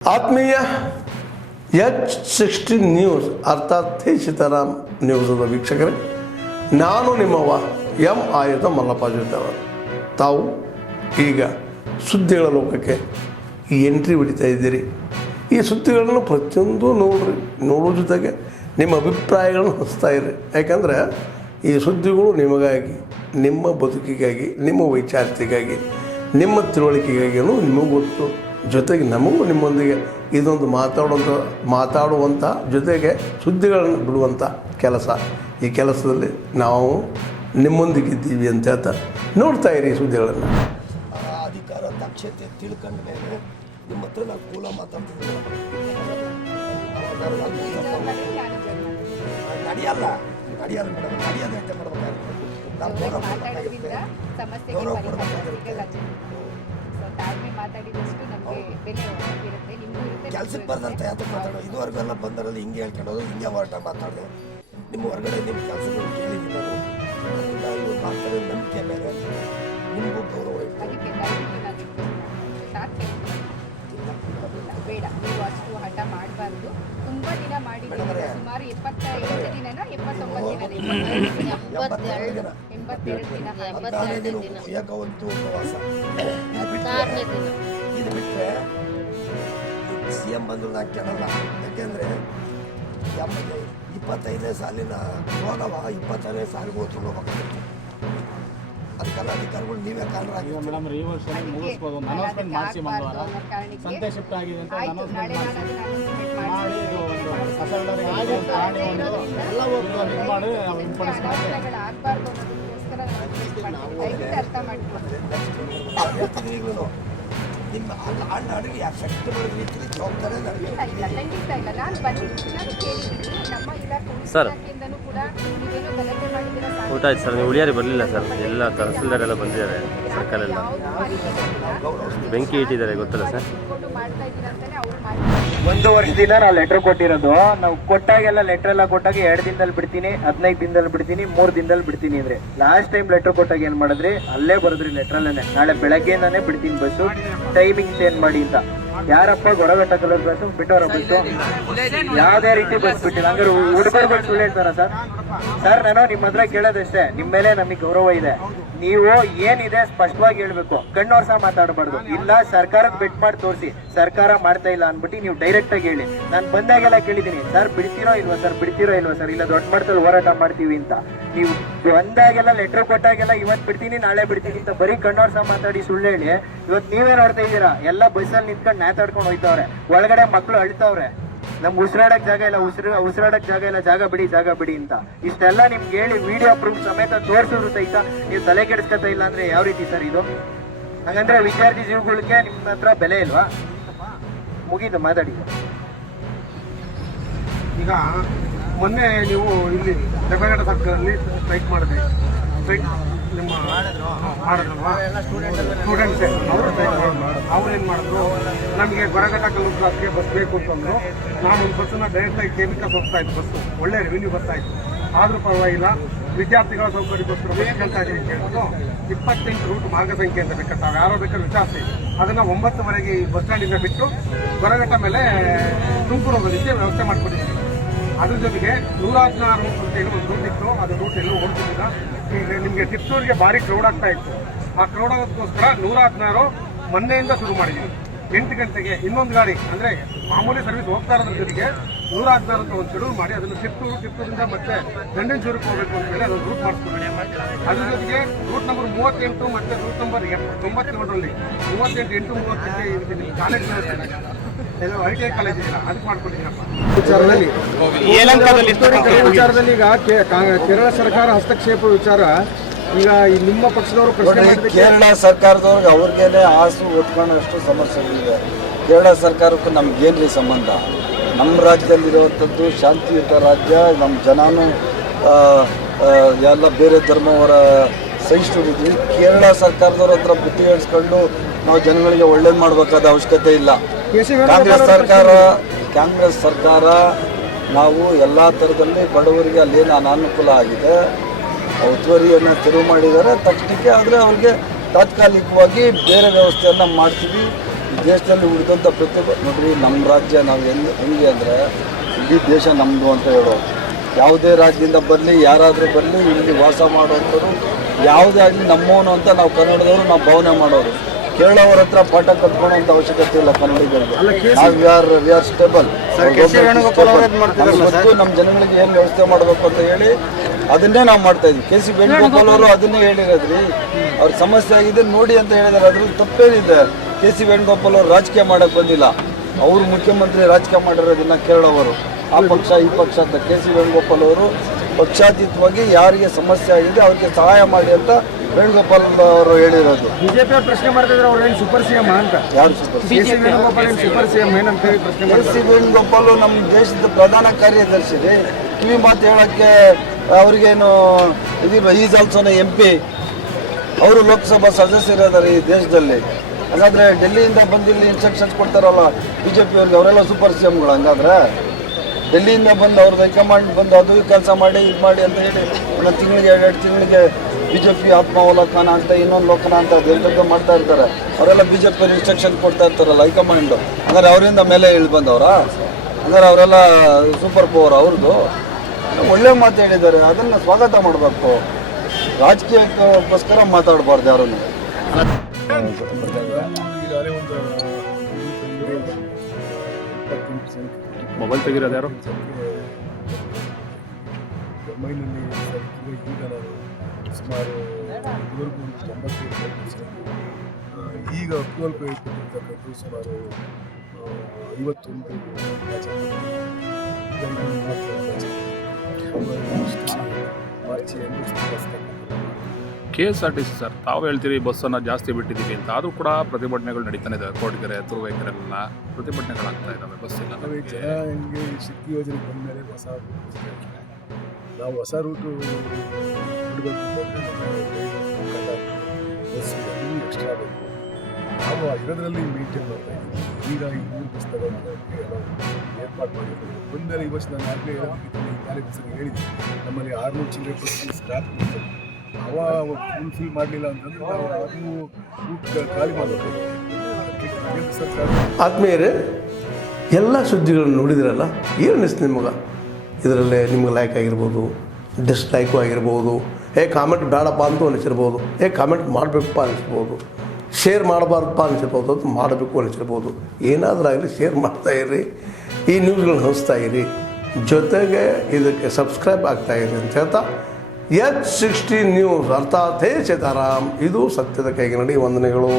ಆತ್ಮೀಯ H16 news ಅರ್ಥಾತ್ ಸೀತಾರಾಮ್ ನ್ಯೂಸದ ವೀಕ್ಷಕರೇ, ನಾನು ನಿಮ್ಮವ ಎಂ ಆಯುಧ ಮಲ್ಲಪ್ಪ ಜೊತೆವರು. ತಾವು ಈಗ ಸುದ್ದಿಗಳ ಲೋಕಕ್ಕೆ ಎಂಟ್ರಿ ಹೊಡಿತಾ ಇದ್ದೀರಿ. ಈ ಸುದ್ದಿಗಳನ್ನು ಪ್ರತಿಯೊಂದು ನೋಡೋ ಜೊತೆಗೆ ನಿಮ್ಮ ಅಭಿಪ್ರಾಯಗಳನ್ನು ಹಂಚ್ತಾ ಇರಿ. ಯಾಕಂದರೆ ಈ ಸುದ್ದಿಗಳು ನಿಮಗಾಗಿ, ನಿಮ್ಮ ಬದುಕಿಗಾಗಿ, ನಿಮ್ಮ ವೈಚಾರಿಕೆಗಾಗಿ, ನಿಮ್ಮ ತಿಳುವಳಿಕೆಗಾಗಿಯೂ ನಿಮಗೂ ಗೊತ್ತು. ಜೊತೆಗೆ ನಮಗೂ ನಿಮ್ಮೊಂದಿಗೆ ಇದೊಂದು ಮಾತಾಡುವಂಥ ಜೊತೆಗೆ ಸುದ್ದಿಗಳನ್ನು ಬಿಡುವಂಥ ಕೆಲಸ. ಈ ಕೆಲಸದಲ್ಲಿ ನಾವು ನಿಮ್ಮೊಂದಿಗಿದ್ದೀವಿ ಅಂತ ಹೇಳ್ತಾ ನೋಡ್ತಾ ಇರಿ ಸುದ್ದಿಗಳನ್ನು. ಅಧಿಕಾರ ದಕ್ಷತೆ ತಿಳ್ಕೊಂಡ ಮೇಲೆ ನಿಮ್ಮ ಹತ್ರ ನಾವು ಕೂಲ ಮಾತಾಡ್ತಿದ್ದೀವಿ. ನಡೆಯಲ್ಲ ಮೇಡಮ್, ನಡೆಯೋದು ಅಂತ ಮಾಡ್ಬೇಕಾಗುತ್ತೆ. ನಾವು ಗೌರವ ಕೊಡಬೇಕಾಗಿರುತ್ತೆ. ಕೆಲ್ಸಕ್ಕೆ ಬರ್ದಂತ ಯಾತಕ್ಕೆ ಮಾತಾಡೋದು? ಇದುವರೆಗೆಲ್ಲ ಬಂದರಲ್ಲಿ ಹಿಂಗೆ ಹೇಳ್ಕೊಂಡೋದು, ಹಿಂಗೆ ಹೊರಟ ಮಾತಾಡೋದು. ನಿಮ್ಮ ಹೊರಗಡೆ ನಿಮ್ಮ ಕೆಲಸಗಳು ಕೇಳಿದ್ದೀನಿ ನಾನು. ಅದರಿಂದ ಇವ್ರು ಮಾಡ್ತಾರೆ ನಂಬಿಕೆ ಮೇಲೆ ನಿಮಗೂ ಗೌರವ ಬೇಡ, ನೀವು ಅಷ್ಟು ಹಠ ಮಾಡಬಾರ್ದು. ತುಂಬಾ ದಿನ ಮಾಡಿದ್ದೀವಿ, ಸುಮಾರು 75 ದಿನನ 79 ದಿನ 82 ದಿನ ಏಕವಂತು ಉಪವಾಸ. ಇದು ಬಿಟ್ಟರೆ CM ಬಂದು ನಾನು ಕೇಳಲ್ಲ. ಯಾಕೆಂದರೆ 25ನೇ ಸಾಲಿನ ರೋಗವ 26ನೇ ಸಾಲಿಗೆ ಓದ್ಕೊಂಡು ಹೋಗ್ಬೇಕಾಗುತ್ತೆ. ಅದಕ್ಕೆಲ್ಲ ಅಧಿಕಾರಿಗಳು ನೀವೇ ಕಾರಣರಾಗಿ ಮೇಡಮ್ ಈ ವರ್ಷ ಮುಗಿಸ್ಬೋದು. ಅನೌನ್ಸ್ಮೆಂಟ್ ಮಾಡಿಸಿ ಮಂಗಳವಾರ ಸಂತೆ ಶಿಫ್ಟ್ ಆಗಿದೆ ಅಂತ ಅನೌನ್ಸ್ಮೆಂಟ್ ಮಾಡಿ ಮಾಡಿ ಇಂಪಾರ್ಟೆನ್ಸ್ ಈಗಲೂ ನಿಮ್ಮ ಅಡುಗೆ ಎಫೆಕ್ಟ್ ಮಾಡೋ ರೀತಿಯಲ್ಲಿ ಜವಾಬ್ದಾರಿ ನನಗೆ. ಸರ್ ಊಟ ಆಯ್ತು ಸರ್. ನೀವು ಉಳಿಯಾರಿ ಬರಲಿಲ್ಲ ಸರ್. ಎಲ್ಲ ತಹಸೀಲ್ದಾರ್ ಎಲ್ಲ ಬಂದಿದ್ದಾರೆ, ಸರ್ಕಲ್ ಎಲ್ಲ ಬೆಂಕಿ ಇಟ್ಟಿದ್ದಾರೆ, ಗೊತ್ತಲ್ಲ ಸರ್. 1 ದಿನ ನಾವು ಲೆಟರ್ ಕೊಟ್ಟಿರೋದು. ನಾವು ಕೊಟ್ಟಾಗೆಲ್ಲ ಲೆಟರ್ ಎಲ್ಲ ಕೊಟ್ಟಾಗ 2 ದಿನದಲ್ಲಿ ಬಿಡ್ತೀನಿ, 15 ದಿನದಲ್ಲಿ ಬಿಡ್ತೀನಿ, 3 ದಿನದಲ್ಲಿ ಬಿಡ್ತೀನಿ ಅಂದ್ರೆ ಲಾಸ್ಟ್ ಟೈಮ್ ಲೆಟರ್ ಕೊಟ್ಟಾಗ ಏನ್ ಮಾಡಿದ್ರಿ, ಅಲ್ಲೇ ಬರೋದ್ರಿ ಲೆಟ್ರಲ್ಲೇ ನಾಳೆ ಬೆಳಗ್ಗೆನೇ ಬಿಡ್ತೀನಿ ಬಸ್ಸು, ಟೈಮಿಂಗ್ ಚೇಂಜ್ ಮಾಡಿ ಅಂತ. ಯಾರಪ್ಪ ಗೊರಘಟ್ಟ ಕಲರ್ ಬಸ್ಸು ಬಿಟ್ಟವರ ಬಸ್ಸು ಯಾವ್ದೇ ರೀತಿ ಬಸ್ ಬಿಟ್ಟಿಲ್ಲ. ಹಂಗಾರೆ ಹುಡುಗರುಗಳು ಸುಳ್ಳು ಹೇಳ್ತಾರ ಸರ್? ಸರ್ ನಾನು ನಿಮ್ಮ ಹತ್ರ ಕೇಳೋದಷ್ಟೇ, ನಿಮ್ಮ ಮೇಲೆ ನಮಗೆ ಗೌರವ ಇದೆ. ನೀವು ಏನಿದೆ ಸ್ಪಷ್ಟವಾಗಿ ಹೇಳ್ಬೇಕು, ಕಣ್ಣೋರ್ಸ ಮಾತಾಡಬಾರ್ದು. ಇಲ್ಲ ಸರ್ಕಾರಕ್ಕೆ ಬೆಟ್ ಮಾಡಿ ತೋರಿಸಿ, ಸರ್ಕಾರ ಮಾಡ್ತಾ ಇಲ್ಲ ಅನ್ಬಿಟ್ಟು ನೀವು ಡೈರೆಕ್ಟ್ ಆಗಿ ಹೇಳಿ. ನಾನು ಬಂದಾಗೆಲ್ಲ ಕೇಳಿದ್ದೀನಿ, ಸರ್ ಬಿಡ್ತೀರೋ ಇಲ್ವಾ ಸರ್, ಬಿಡ್ತೀರೋ ಇಲ್ವಾ ಸರ್, ಇಲ್ಲ ದೊಡ್ಡ ಮಟ್ಟದಲ್ಲಿ ಹೋರಾಟ ಮಾಡ್ತೀವಿ ಅಂತ. ನೀವು ಬಂದಾಗೆಲ್ಲ ಲೆಟರ್ ಕೊಟ್ಟಾಗೆಲ್ಲ ಇವತ್ತು ಬಿಡ್ತೀನಿ ನಾಳೆ ಬಿಡ್ತೀನಿ ಅಂತ ಬರೀ ಕಣ್ಣೋರ್ಸ ಮಾತಾಡಿ ಸುಳ್ಳು ಹೇಳಿ ಇವತ್ತು ನೀವೇ ನೋಡ್ತಾ ಇದ್ದೀರಾ. ಎಲ್ಲ ಬಸ್ಸಲ್ಲಿ ನಿಂತ್ಕೊಂಡು ನೇತಾಡ್ಕೊಂಡು ಹೋಯ್ತವ್ರೆ, ಒಳಗಡೆ ಮಕ್ಕಳು ಅಳ್ತವ್ರೆ, ನಮ್ಗೆ ಉಸಿರಾಡಕ್ ಜಾಗ ಇಲ್ಲ, ಉಸಿರಾಡಕ್ ಜಾಗ ಇಲ್ಲ, ಜಾಗ ಬಿಡಿ ಅಂತ. ಇಷ್ಟೆಲ್ಲ ನಿಮ್ಗೆ ಹೇಳಿ ವಿಡಿಯೋ ಪ್ರೂಫ್ ಸಮೇತ ತೋರಿಸಿದ್ರು ಸಹಿತ ನೀವು ತಲೆ ಕೆಡಿಸ್ಕೊತಾ ಇಲ್ಲ ಅಂದ್ರೆ ಯಾವ ರೀತಿ ಸರ್ ಇದು? ಹಂಗಂದ್ರೆ ವಿದ್ಯಾರ್ಥಿ ಜೀವಗಳಿಗೆ ನಿಮ್ಮ ಹತ್ರ ಬೆಲೆ ಇಲ್ವಾ? ಮುಗೀತು, ಮಾತಾಡಿ. ಈಗ ಮೊನ್ನೆ ನೀವು ಇಲ್ಲಿ ದೇವೇಗೌಡ ಸರ್ಕಲಲ್ಲಿ ಸ್ಟ್ರೈಕ್ ಮಾಡಿದ್ರಿ. ಸ್ಟ್ರೈಕ್ ನಿಮ್ಮ ಮಾಡಿದ್ರಲ್ವಾ ಸ್ಟೂಡೆಂಟ್ಸೇ? ಅವ್ರೇನು ಮಾಡಿದ್ರು, ನಮಗೆ ಗೊರಘಟ್ಟ ಕಲ್ಲೂರು ಕ್ಲಾಸ್ಗೆ ಬಸ್ ಬೇಕು ಅಂತಂದ್ರು. ನಾನು ಒಂದು ಬಸ್ಸನ್ನು ಡೈರೆಕ್ಟಾಗಿ ಕೇಮಿಕಲ್ ಹೋಗ್ತಾ ಇತ್ತು, ಬಸ್ಸು ಒಳ್ಳೆ ರೆವಿನ್ಯೂ ಬರ್ತಾ ಇತ್ತು. ಆದರೂ ಪರವಾಗಿಲ್ಲ, ವಿದ್ಯಾರ್ಥಿಗಳ ಸೌಕರ್ಯಕ್ಕೋಸ್ಕರ ಬೇಕಾಗ್ತಾ ಇದೆ ಕೇಳಿದ್ರು. 28 ರೂಟ್ ಮಾರ್ಗ ಸಂಖ್ಯೆ ಅಂತ ಬೇಕಾದ್ರೆ ತಾವು ಯಾರೋ ಬೇಕಾದ್ರೆ ವಿಚಾರಿಸಿ, ಅದನ್ನು 9:30ಗೆ ಈ ಬಸ್ ಸ್ಟ್ಯಾಂಡಿಂದ ಬಿಟ್ಟು ಗೊರಘಟ್ಟ ಮೇಲೆ ತುಮಕೂರು ಹೋಗೋದಕ್ಕೆ ವ್ಯವಸ್ಥೆ ಮಾಡಿಕೊಟ್ಟಿದ್ದೀವಿ. ಅದ್ರ ಜೊತೆಗೆ 116 ಅಂತೇಳಿ ಒಂದು ರೂಟ್ ಇತ್ತು, ಅದು ರೂಟ್ ಎಲ್ಲೂ ಓಡ್ತಿದ್ದಿಲ್ಲ. ಈಗ ನಿಮಗೆ ಟಿಪ್ಸೂರಿಗೆ ಭಾರಿ ಕ್ರೌಡ್ ಆಗ್ತಾ ಇತ್ತು. ಆ ಕ್ರೌಡ್ ಆಗೋದಕ್ಕೋಸ್ಕರ 116 ಮೊನ್ನೆಯಿಂದ ಶುರು ಮಾಡಿದ್ದೀವಿ. 8 ಗಂಟೆಗೆ ಇನ್ನೊಂದು ಗಾಡಿ, ಅಂದರೆ ಮಾಮೂಲಿ ಸರ್ವಿಸ್ ಹೋಗ್ತಾ ಇರೋದ್ರ ಜೊತೆಗೆ 116 ಅಂತ ಒಂದು ಶೆಡ್ಯೂಲ್ ಮಾಡಿ ಅದನ್ನು ಟಿಪ್ಸೂರಿಂದ ಮತ್ತೆ ಗಂಡನಚೂರಿಗೆ ಹೋಗಬೇಕು ಅಂತ ಹೇಳಿ ಅದೊಂದು ರೂಟ್ ಮಾಡಿಸ್ಕೊಂಡಿದ್ದೀವಿ. ಅದ್ರ ಜೊತೆಗೆ ರೂಟ್ ನಂಬರ್ 38 ಮತ್ತು ರೂಟ್ ನಂಬರ್ 97ರಲ್ಲಿ 38-8-38 ಕಾಲೇಜ್ ITI ಕಾಲೇಜ್ ಇದೆಯಲ್ಲ, ಅದಕ್ಕೆ ಮಾಡ್ಕೊಂಡಿದ್ದೀನಪ್ಪ. ವಿಚಾರದಲ್ಲಿ ಈಗ ಕೇರಳ ಸರ್ಕಾರ ಹಸ್ತಕ್ಷೇಪ ವಿಚಾರ, ಈಗ ನಿಮ್ಮ ಪಕ್ಷದವರು ಕೇರಳ ಸರ್ಕಾರದವ್ರಿಗೆ ಅವ್ರಿಗೇನೆ ಆಸು ಒತ್ಕೊಳ್ಳೋಷ್ಟು ಸಮಸ್ಯೆಗಳಿದೆ. ಕೇರಳ ಸರ್ಕಾರಕ್ಕೂ ನಮ್ಗೇನ್ರಿ ಸಂಬಂಧ? ನಮ್ಮ ರಾಜ್ಯದಲ್ಲಿರುವಂಥದ್ದು ಶಾಂತಿಯುತ ರಾಜ್ಯ. ನಮ್ಮ ಜನನೂ ಎಲ್ಲ ಬೇರೆ ಧರ್ಮವರ ಸಹಿಷ್ಣುರಿದ್ವಿ. ಕೇರಳ ಸರ್ಕಾರದವ್ರ ಹತ್ರ ಬುದ್ಧಿ ಹೇಳಿಸ್ಕೊಂಡು ನಾವು ಜನಗಳಿಗೆ ಒಳ್ಳೇದು ಮಾಡಬೇಕಾದ ಅವಶ್ಯಕತೆ ಇಲ್ಲ. ಕಾಂಗ್ರೆಸ್ ಸರ್ಕಾರ ನಾವು ಎಲ್ಲ ಥರದಲ್ಲಿ ಬಡವರಿಗೆ ಅಲ್ಲೇನು ಅನಾನುಕೂಲ ಆಗಿದೆ, ಒತ್ತುವರಿಯನ್ನು ತೆರವು ಮಾಡಿದ್ದಾರೆ ತಕ್ಷಣಕ್ಕೆ. ಆದರೆ ಅವ್ರಿಗೆ ತಾತ್ಕಾಲಿಕವಾಗಿ ಬೇರೆ ವ್ಯವಸ್ಥೆಯನ್ನು ಮಾಡ್ತೀವಿ. ದೇಶದಲ್ಲಿ ಉಳಿದಂಥ ನೋಡ್ರಿ ನಮ್ಮ ರಾಜ್ಯ ನಾವು ಹೆಂಗೆ ಅಂದರೆ ಇಡೀ ದೇಶ ನಮ್ಮದು ಅಂತ ಹೇಳೋದು. ಯಾವುದೇ ರಾಜ್ಯದಿಂದ ಬರಲಿ ಯಾರಾದರೂ ಬರಲಿ ಇಲ್ಲಿ ವಾಸ ಮಾಡುವಂಥವ್ರು ಯಾವುದೇ ಆಗಲಿ ನಮ್ಮವನು ಅಂತ ನಾವು ಕನ್ನಡದವರು ನಾವು ಭಾವನೆ ಮಾಡೋರು. ಕೇರಳವ್ರ ಹತ್ರ ಪಾಠ ಕಲ್ತ್ಕೊಳ್ಳೋಂಥ ಅವಶ್ಯಕತೆ ಇಲ್ಲ ಕನ್ನಡಿಗರಿಗೆ. ನಾವು ವಿ ಆರ್ ಸ್ಟೇಬಲ್. ಮತ್ತು ನಮ್ಮ ಜನಗಳಿಗೆ ಏನು ವ್ಯವಸ್ಥೆ ಮಾಡಬೇಕು ಅಂತ ಹೇಳಿ ಅದನ್ನೇ ನಾವು ಮಾಡ್ತಾ ಇದ್ವಿ. ಕೆ ಸಿ ವೇಣುಗೋಪಾಲ್ ಅವರು ಅದನ್ನೇ ಹೇಳಿರೋದ್ರಿ. ಅವ್ರ ಸಮಸ್ಯೆ ಆಗಿದೆ ನೋಡಿ ಅಂತ ಹೇಳಿದಾರೆ. ಅದ್ರಲ್ಲಿ ತಪ್ಪೇನಿದೆ. ಕೆ ಸಿ ವೇಣುಗೋಪಾಲ್ ಅವರು ರಾಜಕೀಯ ಮಾಡೋಕ್ಕೆ ಬಂದಿಲ್ಲ. ಅವರು ಮುಖ್ಯಮಂತ್ರಿ ರಾಜಕೀಯ ಮಾಡಿರೋದನ್ನ ಕೇರಳವರು ಆ ಪಕ್ಷ ಈ ಪಕ್ಷ ಅಂತ. ಕೆ ಸಿ ವೇಣುಗೋಪಾಲ್ ಅವರು ಪಕ್ಷಾತೀತವಾಗಿ ಯಾರಿಗೆ ಸಮಸ್ಯೆ ಆಗಿದೆ ಅವ್ರಿಗೆ ಸಹಾಯ ಮಾಡಿ ಅಂತ ವೇಣುಗೋಪಾಲ್ ಅವರು ಹೇಳಿರೋದು. ಬಿಜೆಪಿ ಅವ್ರು ಪ್ರಶ್ನೆ ಮಾಡ್ತಿದ್ರೆ ಅವ್ರು ಏನು ಸೂಪರ್ ಸಿ ಎಂ ಅಂತ? ಯಾರು ಸೂಪರ್ ಸಿ ಎಂ? ವೇಣುಗೋಪಾಲ್ ಏನು ಸೂಪರ್ ಸಿ ಎಂ ಏನಂತ ಹೇಳಿ ಪ್ರಶ್ನೆ ಕೆ ಸಿ ವೇಣುಗೋಪಾಲ್ ನಮ್ಮ ದೇಶದ ಪ್ರಧಾನ ಕಾರ್ಯದರ್ಶಿ ರೀ. ಕಿವಿ ಮಾತು ಹೇಳೋಕ್ಕೆ ಅವ್ರಿಗೇನು ಇದಿಲ್ಲ. Is also MP. ಅವರು ಲೋಕಸಭಾ ಸದಸ್ಯರಿದ್ದಾರೆ ಈ ದೇಶದಲ್ಲಿ. ಹಾಗಾದರೆ ಡೆಲ್ಲಿಯಿಂದ ಬಂದು ಇಲ್ಲಿ ಇನ್ಸ್ಟ್ರಕ್ಷನ್ಸ್ ಕೊಡ್ತಾರಲ್ಲ BJP ಅವ್ರಿಗೆ, ಅವರೆಲ್ಲ ಸೂಪರ್ ಸಿ ಎಂಗಳು. ಹಂಗಾದ್ರೆ ಡೆಲ್ಲಿಯಿಂದ ಬಂದು ಅವ್ರದ್ದು ಹೈಕಮಾಂಡ್ ಬಂದು ಅದು ಕೆಲಸ ಮಾಡಿ ಇದು ಮಾಡಿ ಅಂತ ಹೇಳಿ ಒಂದೊಂದು ತಿಂಗಳಿಗೆ 2 ತಿಂಗಳಿಗೆ BJP ಆತ್ಮಾವಲೋಕನ ಅಂತ ಇನ್ನೊಂದು ಲೋಕನ ಅಂತ ಅದೆಲ್ಲದಕ್ಕೂ ಮಾಡ್ತಾ ಇರ್ತಾರೆ. ಅವರೆಲ್ಲ BJP ಇನ್ಸ್ಟ್ರಕ್ಷನ್ ಕೊಡ್ತಾ ಇರ್ತಾರಲ್ಲ ಹೈಕಮಾಂಡು. ಹಂಗಾರೆ ಅವರಿಂದ ಮೇಲೆ ಇಳಿದು ಬಂದವರ? ಹಂಗಾರೆ ಅವರೆಲ್ಲ ಸೂಪರ್ ಪವರ್ ಅವ್ರದ್ದು. ಒಳ್ಳೆ ಮಾತು ಹೇಳಿದ್ದಾರೆ, ಅದನ್ನು ಸ್ವಾಗತ ಮಾಡಬೇಕು. ರಾಜಕೀಯಕ್ಕೋಸ್ಕರ ಮಾತಾಡಬಾರ್ದು ಯಾರನ್ನು. ಮೊಬೈಲ್ ತೆಗಿರೋದು ಯಾರು? ಮುಂಬೈನಲ್ಲಿ ಈಗ ನಾನು ಸುಮಾರು ಇದುವರೆಗೂ 97%. ಈಗ ಅಪ್ರೂವಲ್ ಕೊಟ್ಟಿರ್ತಕ್ಕಂಥ ಸುಮಾರು 51 ಬ್ಯಾಚ್ ಮಾರ್ಚ್ KSRTC ಸರ್, ತಾವು ಹೇಳ್ತೀರಿ ಬಸ್ಸನ್ನು ಜಾಸ್ತಿ ಬಿಟ್ಟಿದ್ದೀವಿ ಅಂತ. ಆದರೂ ಕೂಡ ಪ್ರತಿಭಟನೆಗಳು ನಡೀತಾನೆ ಇದ್ದಾವೆ. ಕೊರಟಗೆರೆ, ತುರುವೇಕೆರೆಲ್ಲ ಪ್ರತಿಭಟನೆಗಳಾಗ್ತಾ ಇದ್ದಾವೆ. ಬಸ್ ಇಲ್ಲ. ಜನ ಹೆಂಗೆ ಶಕ್ತಿ ಯೋಜನೆ ಬಂದ ಮೇಲೆ ನಾವು ಹೊಸ ರೂಟು ಬಿಡಬೇಕು ಅಂತಂದರೆ ಬಸ್ ಎಕ್ಸ್ಟ್ರಾ ಬೇಕು. ನಾವು ಇರೋದ್ರಲ್ಲಿ ಮೇಂಟೈನ್ ಮಾಡ್ತಾ ಇದ್ದೀವಿ. ಈಗ ಈ 3 ಬಸ್ ತಗೊಂಡೋಗಿ ಎಲ್ಲ ಏರ್ಪಾಡು ಮಾಡಿದ್ದೀವಿ. ಬಂದರೆ ಈ ವರ್ಷ ನಾನು ಆಗಲೇ ಖಾಲಿ ಬಸ್ಸಲ್ಲಿ ಹೇಳಿದ್ದೀನಿ, ನಮ್ಮಲ್ಲಿ 600 ಚಿಲ್ಲರೆ ಬಸ್ ಸ್ಕ್ರಾಪ್ ಫುಲ್ಫಿಲ್ ಮಾಡಲಿಲ್ಲ ಅಂತಂದರೆ ನಾವು ಅದು ರೂಟ್ ಖಾಲಿ ಮಾಡಬೇಕು. ಕೇಂದ್ರ ಸರ್ಕಾರ ಆದ್ಮೇಲೆ ಎಲ್ಲ ಸುದ್ದಿಗಳನ್ನು ನೋಡಿದ್ರಲ್ಲ, ಏನು ಅನಿಸ್ತು ನಿಮಗೆ? ಇದರಲ್ಲೇ ನಿಮ್ಗೆ ಲೈಕ್ ಆಗಿರ್ಬೋದು, ಡಿಸ್ಲೈಕು ಆಗಿರ್ಬೋದು, ಕಾಮೆಂಟ್ ಬೇಡಪ್ಪ ಅಂತೂ ಅನಿಸಿರ್ಬೋದು, ಕಾಮೆಂಟ್ ಮಾಡಬೇಕಪ್ಪ ಅನಿಸ್ಬೋದು, ಶೇರ್ ಮಾಡಬಾರ್ದಪ್ಪ ಅನಿಸಿರ್ಬೋದು, ಅದು ಮಾಡಬೇಕು ಅನಿಸಿರ್ಬೋದು. ಏನಾದರೂ ಆಗಲಿ ಶೇರ್ ಮಾಡ್ತಾಯಿರಿ, ಈ ನ್ಯೂಸ್ಗಳನ್ನ ಹಂಚ್ತಾ ಇರಿ, ಜೊತೆಗೆ ಇದಕ್ಕೆ ಸಬ್ಸ್ಕ್ರೈಬ್ ಆಗ್ತಾಯಿರಿ ಅಂತ ಹೇಳ್ತಾ H16 ನ್ಯೂಸ್ ಅರ್ಥಾತ್ ಹೇ ಸೀತಾರಾಮ್, ಇದು ಸತ್ಯದ ಕೈಗೆ ನಡಿ. ವಂದನೆಗಳು.